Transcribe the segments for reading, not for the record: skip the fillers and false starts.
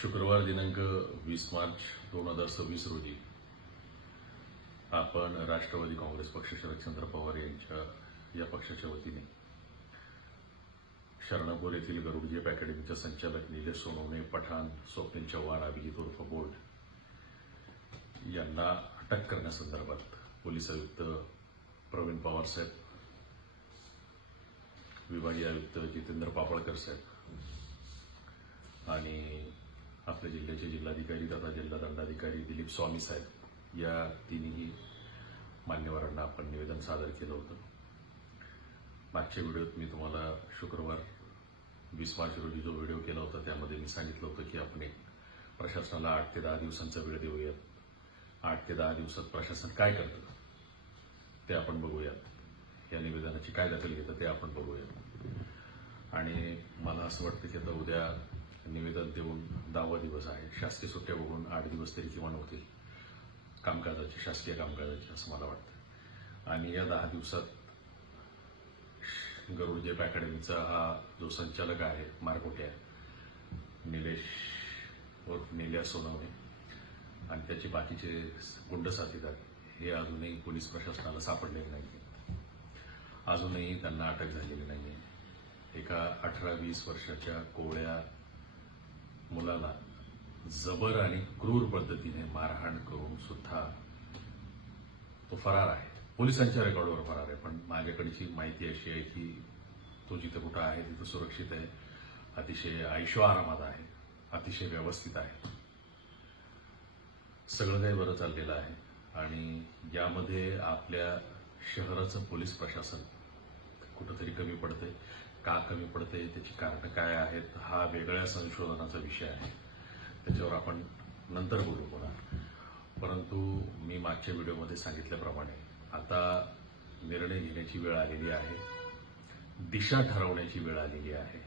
शुक्रवार दिनांक 20 मार्च 2026 रोजी आपण राष्ट्रवादी काँग्रेस पक्ष शरदचंद्र पवार यांच्या या पक्षाच्या वतीने शरणापूर येथील गरुड जेप अकॅडमीचे संचालक निलेश सोनवणे, पठाण, स्वप्नील चव्हाण, अभिजित उर्फ बोर्ड यांना अटक करण्यासंदर्भात पोलीस आयुक्त प्रवीण पवार साहेब, विभागीय आयुक्त जितेंद्र पापळकर साहेब आणि आपल्या जिल्ह्याचे जिल्हाधिकारी तथा जिल्हा दंडाधिकारी दिलीप स्वामी साहेब या तिन्ही मान्यवरांना आपण निवेदन सादर केलं होतं। मागच्या व्हिडिओत मी तुम्हाला शुक्रवार 20 मार्च रोजी जो व्हिडिओ केला होता त्यामध्ये मी सांगितलं होतं की आपण प्रशासनाला 8 ते 10 दिवसांचा वेळ देऊयात। 8 ते 10 दिवसात प्रशासन काय करतं ते आपण बघूयात, या निवेदनाची काय दखल घेतं ते आपण बघूयात। आणि मला असं वाटतं की आता उद्या निवेदन देऊन 10वा दिवस आहे, शासकीय सुट्ट्या बघून 8 दिवस तरी किमान होतील कामकाजाचे, शासकीय कामकाजाचे असं मला वाटतं। आणि या 10 दिवसात गरुड जेप अकॅडमीचा हा जो संचालक आहे मारकोटे निलेश उर्फ निल्या सोनवणे आणि त्याचे बाकीचे गुंड साथीदार हे अजूनही पोलीस प्रशासनाला सापडलेले नाही, अजूनही त्यांना अटक झालेली नाही। एका 18-20 वर्षाच्या कोवळ्या मुलाला जबर आणि क्रूर पद्धतीने मारहाण करून सुद्धा तो फरार आहे, पोलिसांच्या रेकॉर्डवर फरार आहे। पण माझ्याकडची माहिती अशी आहे की तो जिथे कुठं आहे तिथं सुरक्षित आहे, अतिशय आयशो आरामात आहे, अतिशय व्यवस्थित आहे, सगळं काही बरं चाललेलं आहे। आणि यामध्ये आपल्या शहराचं पोलीस प्रशासन कुठंतरी कमी पडतंय, का कमी पडतंय, त्याची कारणं काय आहेत हा वेगळ्या संशोधनाचा विषय आहे, त्याच्यावर आपण नंतर बोलू पुन्हा। परंतु मी मागच्या व्हिडिओमध्ये सांगितल्याप्रमाणे आता निर्णय घेण्याची वेळ आलेली आहे, दिशा ठरवण्याची वेळ आलेली आहे।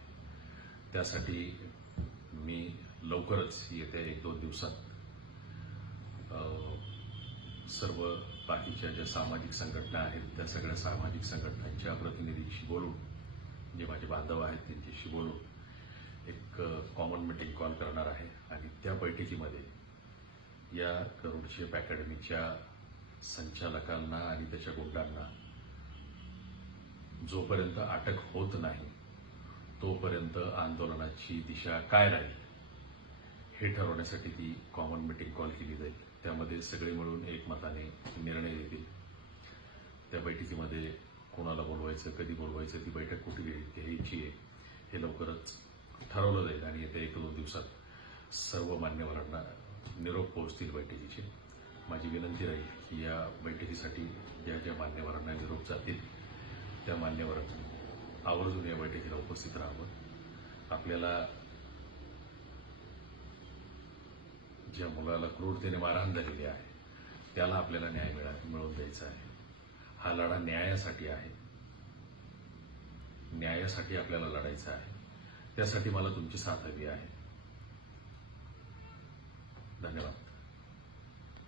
त्यासाठी मी लवकरच येत्या 1-2 दिवसात सर्व बाकीच्या ज्या सामाजिक संघटना आहेत त्या सगळ्या सामाजिक संघटनांच्या प्रतिनिधींशी बोलून, जे माझे बांधव आहेत त्यांच्याशी बोलून एक कॉमन मीटिंग कॉल करणार आहे। आणि त्या बैठकीमध्ये या गरुड जेप अकॅडमीच्या संचालकांना आणि त्याच्या गुंडांना जोपर्यंत अटक होत नाही तोपर्यंत आंदोलनाची दिशा काय राहील हे ठरवण्यासाठी ती कॉमन मीटिंग कॉल केली जाईल। त्यामध्ये सगळे मिळून एकमताने निर्णय घेतील। त्या बैठकीमध्ये कोणाला बोलवायचं, कधी बोलवायचं, ती बैठक कुठे घ्यायची आहे हे लवकरच ठरवलं जाईल आणि येत्या 1-2 दिवसात सर्व मान्यवरांना निरोप पोहोचतील बैठकीचे। माझी विनंती राहील की या बैठकीसाठी ज्या ज्या मान्यवरांना निरोप जातील त्या मान्यवरांनी आवर्जून या बैठकीला उपस्थित राहावं। आपल्याला ज्या मुलाला क्रूरतेने मारहाण झालेली आहे त्याला आपल्याला न्याय मिळवून द्यायचा आहे। हा लढा न्यायासाठी आहे, न्यायासाठी आपल्याला लढायचं आहे। त्यासाठी मला तुमची साथ हवी आहे। धन्यवाद।